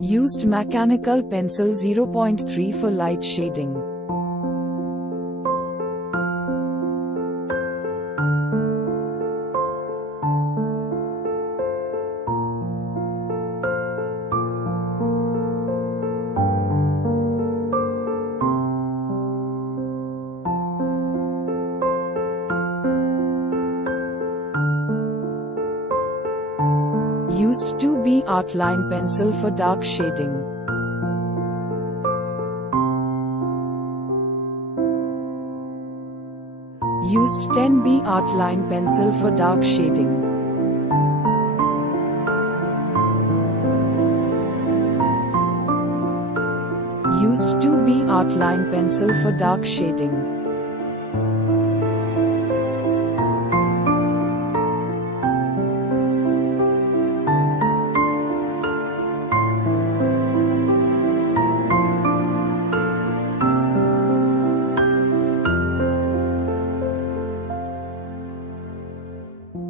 Used mechanical pencil 0.3 for light shading. Used 2B outline pencil for dark shading. Used 10B outline pencil for dark shading. Used 2B outline pencil for dark shading.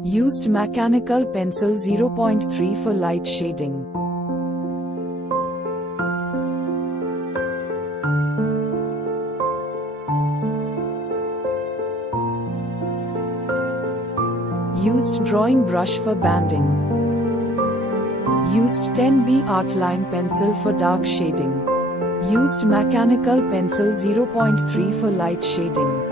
Used mechanical pencil 0.3 for light shading. Used drawing brush for banding. Used 10B outline pencil for dark shading. Used mechanical pencil 0.3 for light shading.